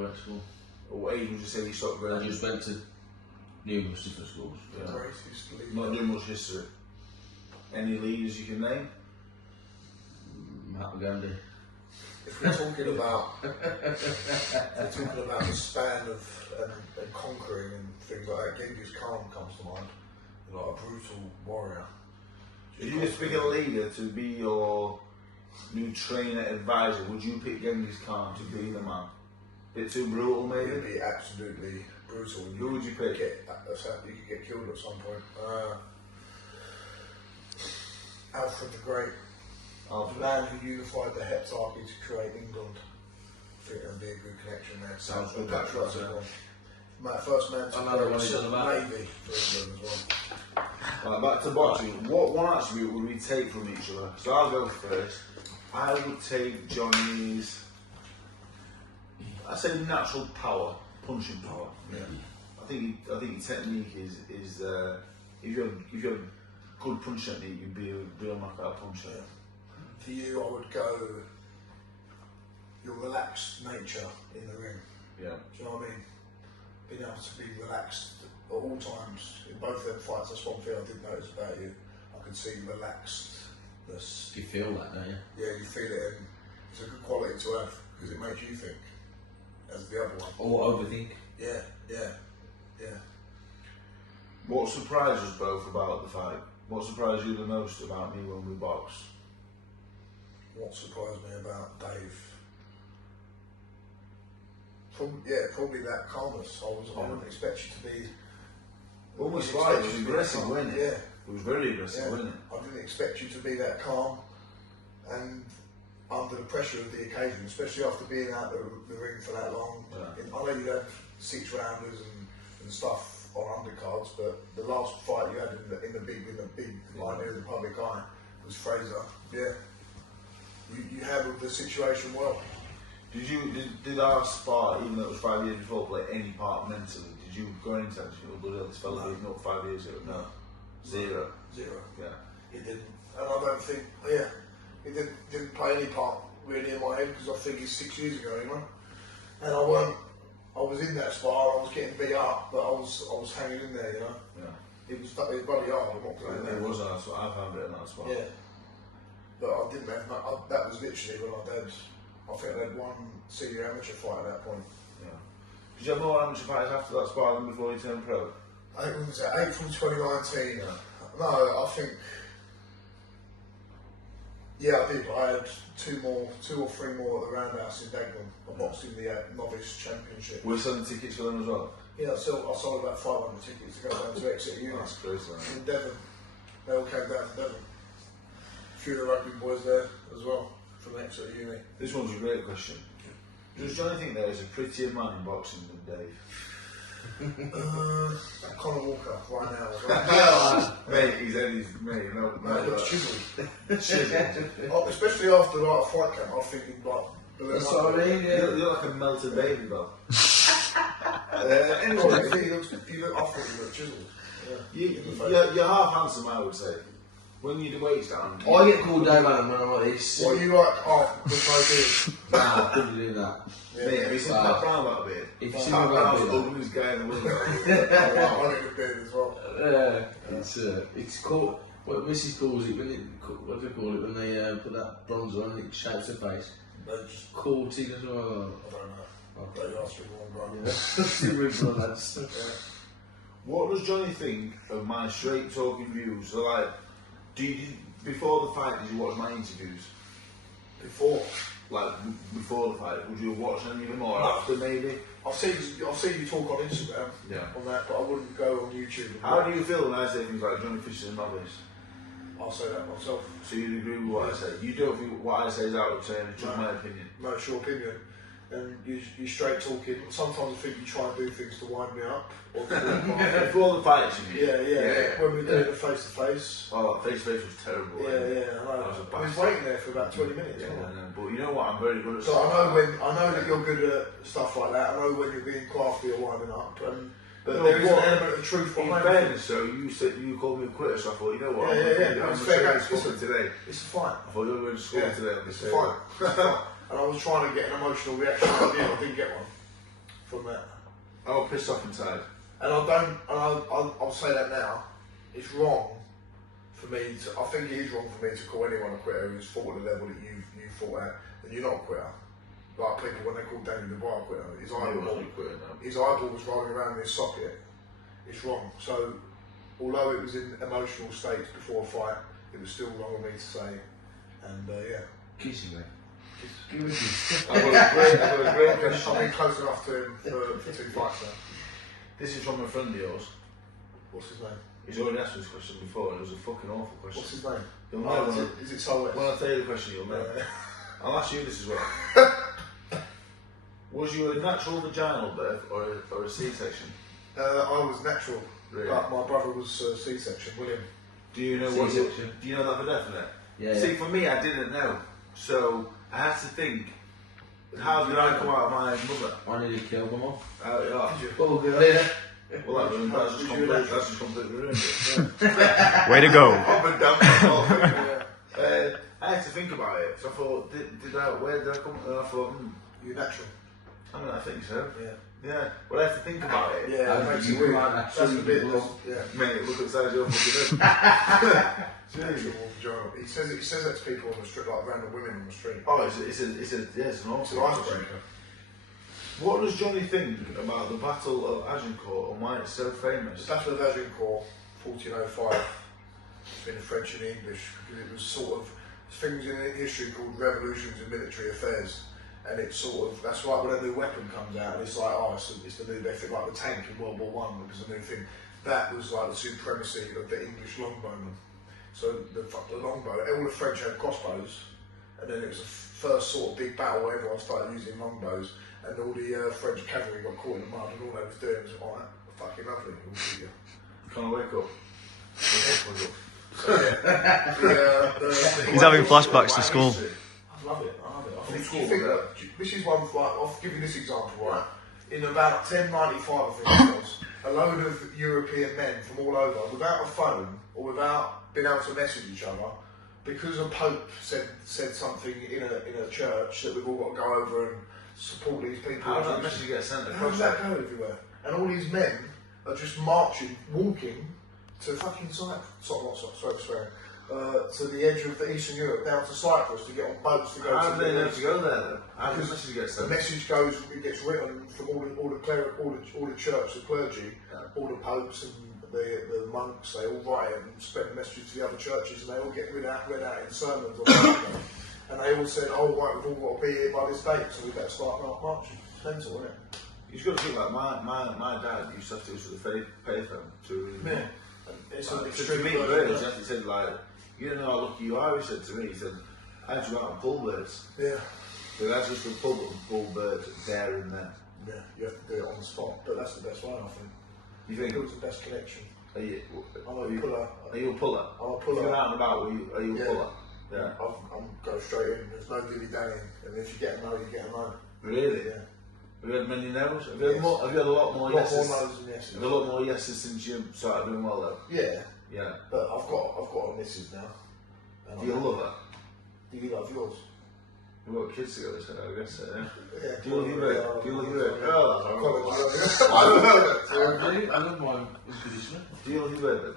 go back to school. What age would you say you stopped going? I just went to numerous different schools. Yeah. Not doing much history. Any leaders you can name? Mahatma Gandhi. If we're talking about, the span of and conquering and things like that, Genghis Khan comes to mind, like a brutal warrior. If you were to pick a leader to be your new trainer advisor, would you pick Genghis Khan to be the man? Bit too brutal, maybe? It'd be absolutely brutal. Who would you pick? You could get killed at some point. Alfred the Great. The man who unified the Heptarchy to create England. I think that'd be a good connection there. Sounds good. First man to Another one he's done about. Navy for England as well. Right, back to boxing. What one attribute would we take from each other? So I'll go first. I would take Johnny's, I say natural power, punching power. Yeah. I think your technique is if you have good punch technique, you'd be a real knockout puncher. Yeah. For you, I would go your relaxed nature in the ring. Yeah. Do you know what I mean? Being able to be relaxed at all times. In both them fights, that's one thing I did notice about you. I could see relaxedness. You feel that, don't you? Yeah, you feel it, and it's a good quality to have because it makes you think, as the other one. Or overthink. Yeah. What surprised us both about the fight? What surprised you the most about me when we boxed? What surprised me about Dave? Probably that calmness. I wouldn't expect you to be. Almost like it was aggressive, wasn't it? Yeah. It was very aggressive, wasn't it? I didn't expect you to be that calm and under the pressure of the occasion, especially after being out the ring for that long. Yeah. I know you had 6 rounders and stuff on undercards, but the last fight you had in the big line near the public eye was Fraser. Yeah. You handled the situation well. Did our spar, even though it was 5 years before, play any part mentally? Did you go into that? This fella being up 5 years ago? No. Zero. Yeah. It didn't, and I don't think. Yeah, it didn't play any part really in my head because I think it's 6 years ago, you know. And I was in that spar. I was getting beat up, but I was hanging in there, you know. Yeah. It was bloody hard. I'm not saying that. It was hard. So I found it in that spar. Yeah. But I didn't have that was literally when I think I'd won senior amateur fight at that point. Yeah. Did you have more amateur fights after that spar than before you turned pro? I think it was April 2019. Yeah. No, I think. Yeah, I did. I had 2 or 3 more at the Roundhouse in Dagenham. I boxed in the novice championship. Were you selling tickets for them as well? Yeah, I sold about 500 tickets to go down to Exeter Uni. That's crazy. In Devon. They all came down to Devon. A few of the rugby boys there as well from Exeter Uni. This one's a great question. Does Johnny think there is a prettier man in boxing than Dave? Conor Walker right now as well. Mate, he's mate, no, it looks chiseled. Especially after like a fight camp, I'm thinking like. That's what I mean, yeah. You look like a melted baby, bro. Anyway, I think he looks chiseled. Yeah. You're half handsome, I would say. When you do weights down. I get called Dave Allen when I'm like this. What are you like? Oh, with no beard. Nah, I couldn't do that. Mate, have you seen Pat Brown without a beard? If you Pat see me without a Brown's the beard. ugliest guy in the world. I like a beard as well. It's called, what Mrs. calls it, what do they call it when they put that bronzer on and it shapes her face? Courting as well. I don't know. Okay, you asked me one, Yeah. What does Johnny think of my straight talking views? So like, before the fight, did you watch my interviews? Before Before the fight, would you watch any of them or No. after maybe? I've seen you talk on Instagram on that, but I wouldn't go on YouTube. How do you feel when I say things like Johnny Fisher's a novice? I'll say that myself. So you agree with what I say? You don't think what I say is out of turn, it's just my opinion? No, it's your opinion. And you're straight talking. Sometimes I think you try and do things to wind me up. Or to Before the fight, you mean? Yeah. When we did it face to face. Oh, face to face was terrible. I know. I was waiting there for about 20 minutes. But you know what? I'm very good at so I know that you're good at stuff like that. I know when you're being crafty or winding up. But there is an element of truth behind it. In fairness, so you said you called me a quitter, so I thought, you know what? Yeah. It's fair game today. It's a fight. I thought you were going to score today on this fight. And I was trying to get an emotional reaction out of you, I didn't get one. from that. Oh, pissed off inside. And I don't, and I'll say that now, it's wrong for me to, I think it is wrong for me to call anyone a quitter who's fought at the level that you fought at, and you're not a quitter. Like people, when they call Daniel Dubois a quitter, his eyeball was rolling around in his socket. It's wrong. So, although it was in emotional states before a fight, it was still wrong of me to say, and yeah. Kissing me. Give me a kiss. I've got a great question. I've been close enough to him for 2 fights now. This is from a friend of yours. What's his name? He's already asked me this question before, and it was a fucking awful question. What's his name? You'll know is it so? when I tell you the question, you'll know. I'll ask you this as well. Was you a natural vaginal birth or a C-section? I was natural, Really? but my brother was C-section. William. Do you know what? Do you know that for definite? Yeah. See, for me, I didn't know, so I had to think. How did I come out of my mother? I nearly killed them all. Yeah. Oh, good. Well, that's just completely ruined it. Way to go. Up and down the whole thing. I had to think about it. So I thought, where did I come? And I thought, You're natural. I mean, I think so. Yeah. Yeah. Well, I had to think about it. Yeah, it makes it weird. That's a bit. Yeah. Mate, look at the size of your fucking head. Natural vagina. He says that to people on the street, like random women on the street. Oh, it's an awesome icebreaker. What does Johnny think about the Battle of Agincourt and why it's so famous? The Battle of Agincourt, 1405, between the French and the English, because it was sort of things in history called revolutions in military affairs, and it's sort of, that's why when a new weapon comes out, and it's like, oh, it's the new method, like the tank in World War I was a new thing. That was like the supremacy of the English longbowmen. So the longbow, all the French had crossbows, and then it was the first sort of big battle where everyone started using longbows. And all the French cavalry got caught in the mud, and all they was doing was, oh, fucking lovely, we'll see you. Can I wake up? So, yeah, He's having flashbacks to school. I love it. I think this is one, like, I'll give you this example, right? In about 1095, I think it was, a load of European men from all over, without a phone, or without being able to message each other, because a pope said something in a church that we've all got to go over and support these people. How does that message get sent How across? does that go everywhere? And all these men are just marching, walking to fucking to the edge of Eastern Europe, down to Cyprus to get on boats to go How to do they know to go there then? How does Because the message get the sent? message goes, it gets written from all the church, the clergy, all the popes and the monks, they all write it and spread the message to the other churches, and they all get read out in sermons on Sunday. And they all said, oh right, we've all got to be here by this date, so we better start marching. Mental, isn't it? You've got to think like my dad used to have to go to the payphone to Yeah. It's an to extreme meet version of birds. that. He said like, you know how lucky you are. He said to me, he said, I had to go out and pull birds. Yeah. So that's just to pull birds there and then. Yeah, you have to do it on the spot, but that's the best one, I think. You think? It was the best connection. Are you I'm a puller. Are you a puller? I'm a If puller. you're out and about, are you a Yeah. puller? Yeah. I'm go straight in. There's no dilly dallying, and if you get a no, you get a no. Really? Yeah. Have you had many no's? Have you had, Yes. have you had a lot more A lot yeses? more no's than yeses. Have you had a lot more yeses since you started doing well though? Yeah, Yeah. but I've got a missus now. And Do you love her? Do you love yours? We've got kids together, so I guess so, yeah. Yeah. Do you love your work? Do you love your work? Oh, that's I love it. I love my conditioner. Do you love your work then?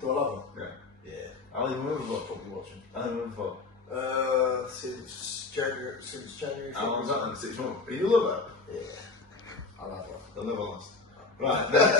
Do I love her? Yeah. Yeah. How long have you been with her for? Probably watching. How long have you been for? Since January. How long was that then? 6 months? Do you love her? Yeah. I love her. They'll never last. Right, next.